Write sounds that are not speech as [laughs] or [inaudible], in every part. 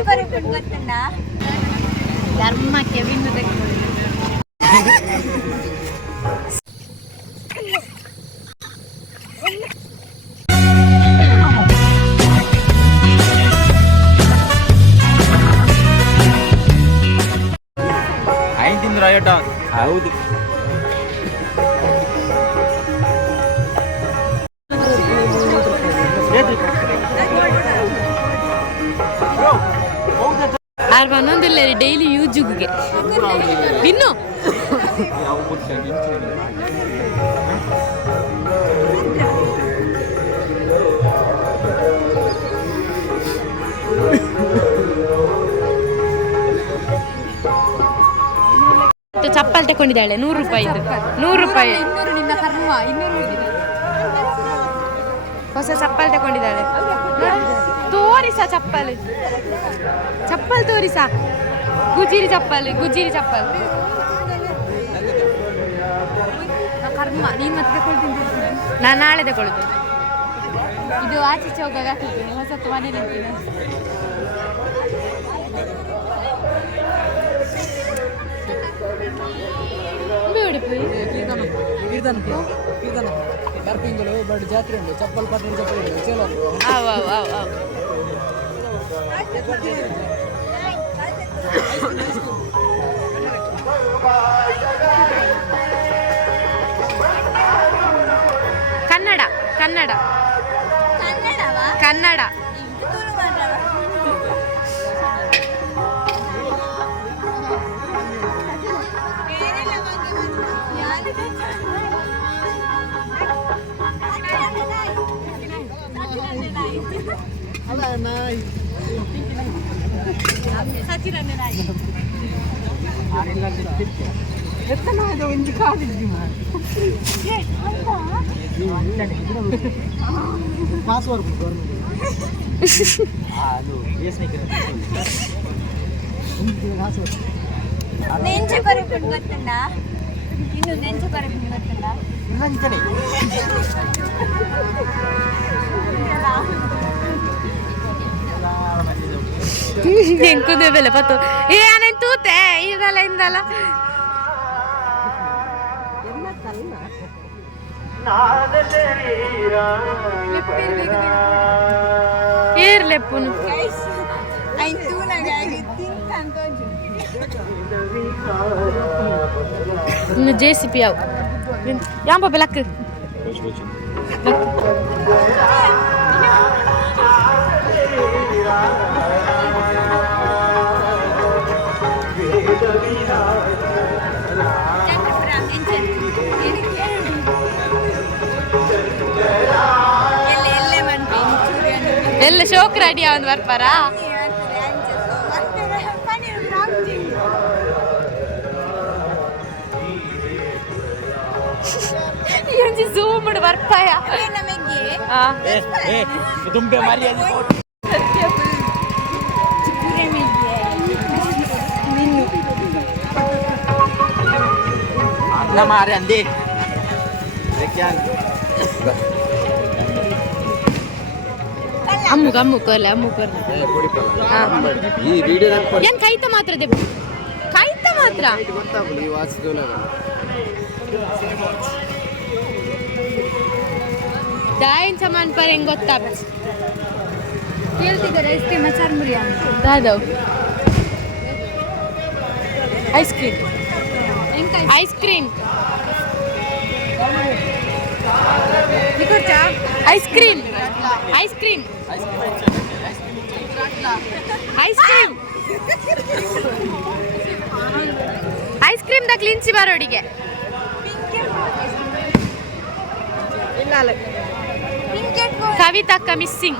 ಕೊರಪುಂಡು ಗೊತ್ತುಂಡ ಧರ್ಮಕ್ಕೆ ಬಿಂದು ಐದು ತಿಂದ್ರು ಐವತ್ತು ಹೌದು ಆರು ಹನ್ನೊಂದಿಲ್ಲ ಡೈಲಿ ಯೂಜುಗೆ ಇನ್ನು? ಚಪ್ಪಲ್ ತಗೊಂಡಿದ್ದಾಳೆ ನೂರು ರೂಪಾಯಿ ನೂರು ರೂಪಾಯಿ. ಹೊಸ ಚಪ್ಪಲ್ ತಗೊಂಡಿದ್ದಾಳೆ ತೋರಿಸ ಚಪ್ಪಲ್. ಚಪ್ಪಲ್ ತೋರಿಸ ಗುಜಿರಿ ಚಪ್ಪಲಿ ಗುಜಿರಿ ಚಪ್ಪಲ್. ಕರ್ಮ ನೀನ್ ಮತ್ತೆ ತಗೊಳ್ತೀನಿ ನಾನು. ನಾಳೆ ತಗೊಳ್ಳುದು ಇದು ಆಚೆ ಚೌಕಾಗ ಹಾಕಿದ್ದೀನಿ ಹೊಸತ್ತು ಮನೇಲಿ ಬಡ್. ಜಾತ್ರೆ ಉಂಟು ಚಪ್ಪಲ್ ಪಟ್ಟಣ ಚಪ್ಪಲ್ ಉಂಟು ಚಲೋ ಕನ್ನಡ ಕನ್ನಡ ಕನ್ನಡವಾ ಕನ್ನಡ ತುಳು ಮಾತ್ರವಾ ಬೇರೆಲ್ಲ ಬಗ್ಗೆ ಬಂತು. ಯಾರು ಅಲ್ಲ ನಾಯಿ ಸಚಿರನ್ನ ನಾಯಿ ಎತ್ತ ನಾಯ್ದು ಒಂಜಿ ಕಾದಿದ್ದಿ ಪಾಸ್ವರ್ಡ್ ನೆಂಚು ಕೊರಪುಂಡು ಗೊತ್ತುಂಡ ಇನ್ನು ನೆಂಚು ಕೊರಪುಂಡು ಗೊತ್ತುಂಡ ಎಂಕುದು ఇంకుదే వెళ్ళపోతు ఏ నేను తూతే ఇదాల ఇందాల ఏర్ లెప్పును జేసిపి యాం పిల్లక్కు ಎಲ್ಲ ಶೋಕ್ ರೆಡಿ ಅವನ್ ಬರ್ಪಾರ ಒಂಜಿ ಝೂಮ್ ಮಾಡು ಬರ್ಪಾಯ ನಮಗೆ ಆ, ಏ ಮರ್ಯಾದೆ ಅನ್ನ ಮಾರಿ ಅಂದಿ. ಅಮ್ಮುಗ ಅಮ್ಮುಗ ಅಲ್ಲ ಅಮ್ಮುಗ ಈ ವಿಡಿಯೋ ಏನ್ ಕೈತ ಮಾತ್ರ ದೆಬ್ಬ ಕೈತ ಮಾತ್ರ? ಗೊತ್ತಾಗಲಿ ಈ ವಾಸಿದೋಲ ದಾಯನ್ ಸಮಾನ್ ಪರ್ ಹೆಂಗ್ ಗೊತ್ತಾ? ಕೇಳ್ತಿದ್ದಾರೆ ಐಸ್ ಕ್ರೀಮ್ ಚರ್ಮುರಿ ದಾದವ್ ice cream ice cream ice cream ice cream ice cream ice cream the ಕ್ಲಿನ್ಸಿ ಬರೋಡಿಗೆ ಕವಿತಕ್ಕ ಮಿಸ್ಸಿಂಗ್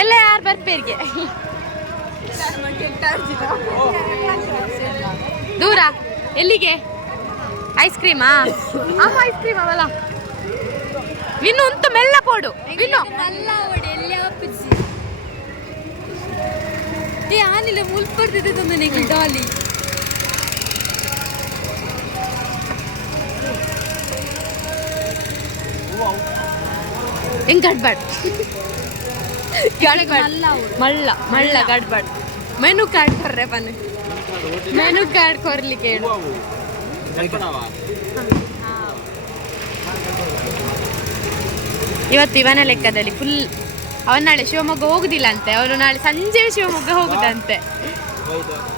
ಎಲ್ಲ ಯಾರು ಬರ್ಪೇರಿಗೆ? ದೂರ? ಎಲ್ಲಿಗೆ? ಐಸ್ ಕ್ರೀಮಾ ಅಮ್ಮ ಐಸ್ ಕ್ರೀಮ್ ಅವಲ್ಲ. വിനു ഒന്ന് ಮೆಲ್ಲ ಕೊಡು. വിനു നല്ല ഓട് എല്ലാ ಏ ಆನಿಲ್ಲ ಮುಲ್ಪರ್ದಿದೆ ನನಗೆ ಡಾಲಿ. ಹೆಂಗ್ ಗಡ್ಬಾಡ್? ಮಳ್ಳ ಮಳ್ಳ ಗಡ್ಬಾಡ್. ಮೆನು ಕಾರ್ಡ್ ಕೊರ್ರೆ ಬನ್ನಿ. ಮೆನು ಕಾರ್ಡ್ ಕೊರ್ಲಿಕ್ಕೆ ಹೇಳು. ಇವತ್ತು ಇವನ ಲೆಕ್ಕದಲ್ಲಿ ಫುಲ್ ಅವನು ನಾಳೆ ಶಿವಮೊಗ್ಗ ಹೋಗುದಿಲ್ಲ ಅಂತೆ ಅವನು ನಾಳೆ ಸಂಜೆ ಶಿವಮೊಗ್ಗ ಹೋಗುದಂತೆ.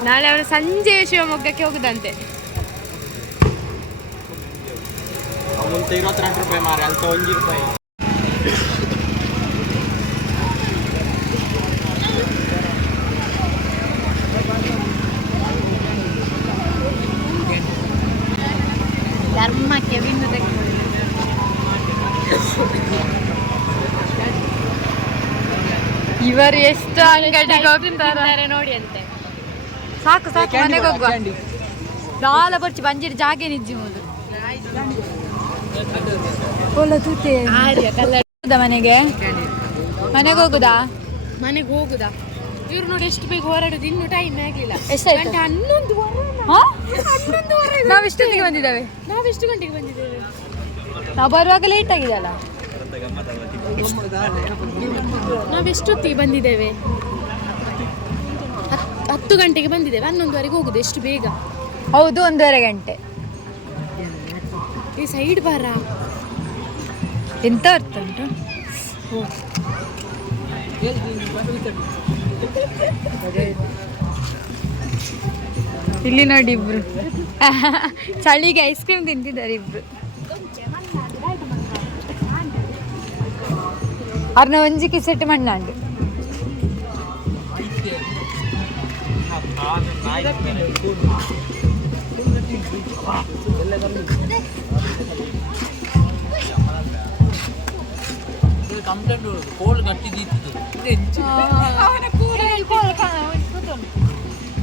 ನಾಳೆ ಅವನು ಸಂಜೆ ಶಿವಮೊಗ್ಗಕ್ಕೆ ಹೋಗುದಂತೆ. ರೂಪಾಯಿ. ಇವರು ಎಷ್ಟು ಅಂಗಡಿಗೆ ಹೋಗ್ತಾರೆ. ನೋಡಿ ಅಂತೆ. ಸಾಕು ಸಾಕು ಮನೆಗೆ ಹೋಗುವ. ನಾಲ ಬರ್ಚಿ ಬಂಜಿರ ಜಾಗೆ ನಿಜ್ಜಿ ಹೋಗುದಾ ಮನೆಗೆ? ಮನೆಗೆ ಹೋಗುದಾ? ಮನೆಗೆ ಹೋಗುದಾ? ಇವ್ರು ನೋಡಿ ಎಷ್ಟು ಬೇಗ ಹೊರಡುದು ಇನ್ನು ಟೈಮ್ ಆಗ್ಲಿಲ್ಲ. ಎಷ್ಟಾಯ್ತು? ಗಂಟೆ ಹನ್ನೊಂದು ನಾವು ಗಂಟೆಗೆ ಬಂದಿದ್ದೇವೆ. ನಾವು ಎಷ್ಟು ಗಂಟೆಗೆ ಬಂದಿದ್ದೇವೆ. ನಾವು ಬರುವಾಗ ಲೇಟ್ ಆಗಿದೆ ಅಲ್ಲ ನಾವು ಎಷ್ಟೊತ್ತಿಗೆ ಬಂದಿದ್ದೇವೆ? ಹತ್- ಹತ್ತು ಗಂಟೆಗೆ ಬಂದಿದ್ದೇವೆ ಹನ್ನೊಂದುವರೆಗೆ ಹೋಗುದು ಎಷ್ಟು ಬೇಗ? ಹೌದು ಒಂದೂವರೆ ಗಂಟೆ. ಈ ಸೈಡ್ ಬಾರ? ಎಂತ ಅರ್ಥ ಉಂಟು? ಇಲ್ಲಿ ನೋಡಿ ಇಬ್ರು. [laughs] ಚಳಿಗೆ ಐಸ್ ಕ್ರೀಮ್ ತಿಂತಿದ್ದಾರೆ ಇಬ್ರು. ಅವ್ರನ್ನ ಒಂಜಿಗೆ ಸೆಟ್ ಮಣ್ಣಾಂಡು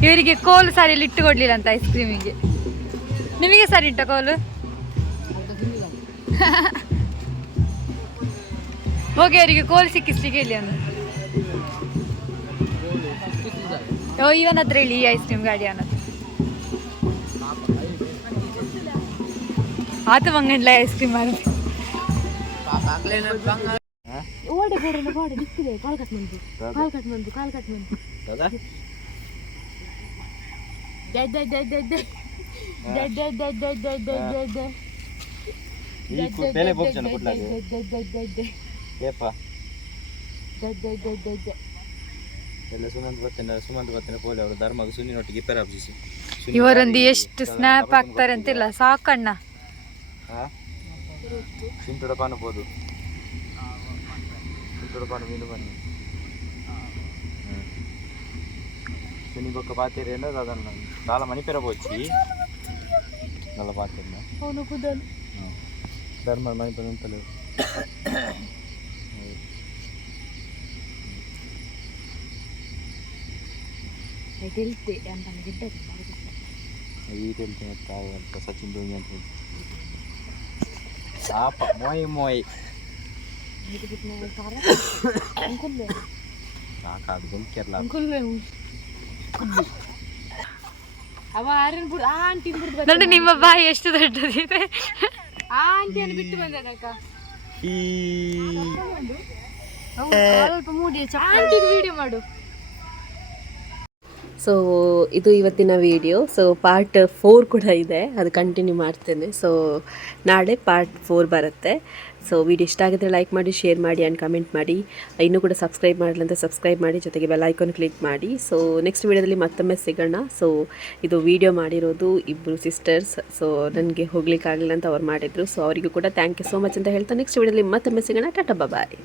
ಇವರಿಗೆ ಕೋಲ್ ಸರಿಯಲ್ಲಿ ಇಟ್ಟು ಕೊಡ್ಲಿಲ್ಲ ಅಂತ ಐಸ್ ಕ್ರೀಮಿಗೆ ನಿಮಗೆ ಸರಿ ಇಟ್ಟ ಕೋಲು? ಹೋಗಿ ಅವರಿಗೆ ಕೋಲ್ ಸಿಕ್ಕಿಸ್ಲಿಕ್ಕೆ ಇಲ್ಲಿ ಅಂದ್ರೆ ಓ ಇವನ ಹತ್ರ ಹೇಳಿ ಈ ಐಸ್ ಕ್ರೀಮ್ ಗಾಡಿ ಅನ್ನೋದು ಆತ ಮಂಗಂಡ್ಲ ಐಸ್ ಕ್ರೀಮ್ ಮಾಡಿ ಓಡಿ ಗೋಡೆ ಗೋಡೆ ದಿಕ್ಕಿದೆ ಕಾಲ್ ಕಟ್ ಮಂದು ಕಾಲ್ ಕಟ್ ಮಂದು call cut ಮಂದು dead dead dead dead dead dead dead dead dead dead dead ಕೊಡ್ಲಾಗೆ ಏಪ ಎಲ್ಲ ಸುಮಂತ್ ಬರ್ತೇನೆ ಸುಮಂತ್ లేపా ಇವರೊಂದು ಎಷ್ಟು ಸ್ನ್ಯಾಪ್ ಆಗ್ತಾರೆ ಅಂತಿಲ್ಲ ಸಾಕಣ್ಣ ಸಿಂತುಡಪ್ಪ ಅನ್ಬೋದು ಸಿಂತುಡಪ್ಪ ಮೀನು ಬನ್ನಿ ಶನಿ ಬೊಕ್ಕ ಪಾತೇರಿ ಅಂದ್ರೆ ಅದನ್ನ ದಾಲ ಮಣಿಪೇರ ಹೋಚಿ ನಲ್ಲ ಪಾತೇರಿ ಧರ್ಮ ಮಣಿಪೇರ ಅಂತಲೇ ಹೇಳ್ತೆ ಅಂತ ಗಿಡ್ಡ ಈ ಹೇಳ್ತೀನಿ ಅಂತ ಸಚಿನ್ ಧೋನಿ ಅಂತ ಹೇಳಿ ಸಾಪ ಮೊಯ್ ಮೊಯ್. ಸಾಕಾದ ಬೆಂಕಿರ್ಲ ಅವ ಆರನ್ ಬಿಡು ಆ ಆಂಟಿ ನೋಡಿ ನಿಮ್ಮ ಬಾಯಿ ಎಷ್ಟು ದೊಡ್ಡದಿದೆ. ಆ ಆಂಟಿಯನ್ನು ಬಿಟ್ಟು ಬಂದಕ್ಕ ಈ ಸ್ವಲ್ಪ ಮೂಡಿ ಆಂಟಿ ವಿಡಿಯೋ ಮಾಡು. ಸೊ ಇದು ಇವತ್ತಿನ ವಿಡಿಯೋ ಸೊ ಪಾರ್ಟ್ ಫೋರ್ ಕೂಡ ಇದೆ. ಅದು ಕಂಟಿನ್ಯೂ ಮಾಡ್ತೇನೆ. ಸೊ ನಾಳೆ ಪಾರ್ಟ್ ಫೋರ್ ಬರುತ್ತೆ. ಸೊ ವಿಡಿಯೋ ಇಷ್ಟ ಆಗಿದ್ರೆ ಲೈಕ್ ಮಾಡಿ ಶೇರ್ ಮಾಡಿ ಆ್ಯಂಡ್ ಕಮೆಂಟ್ ಮಾಡಿ. ಇನ್ನೂ ಕೂಡ ಸಬ್ಸ್ಕ್ರೈಬ್ ಮಾಡಲ್ಲ ಅಂತ ಸಬ್ಸ್ಕ್ರೈಬ್ ಮಾಡಿ. ಜೊತೆಗೆ ಬೆಲ್ ಐಕಾನ್ ಕ್ಲಿಕ್ ಮಾಡಿ. ಸೊ ನೆಕ್ಸ್ಟ್ ವಿಡಿಯೋದಲ್ಲಿ ಮತ್ತೊಮ್ಮೆ ಸಿಗೋಣ. ಸೊ ಇದು ವಿಡಿಯೋ ಮಾಡಿರೋದು ಇಬ್ಬರು ಸಿಸ್ಟರ್ಸ್ ಸೊ ನನಗೆ ಹೋಗ್ಲಿಕ್ಕಾಗಲಿಲ್ಲ ಅಂತ ಅವ್ರು ಮಾಡಿದರು. ಸೊ ಅವರಿಗೂ ಕೂಡ ಥ್ಯಾಂಕ್ ಯು ಸೋ ಮಚ್ ಅಂತ ಹೇಳ್ತಾ ನೆಕ್ಸ್ಟ್ ವಿಡಿಯೋದಲ್ಲಿ ಮತ್ತೊಮ್ಮೆ ಸಿಗೋಣ. ಟಾಟಾ ಬಾಯ್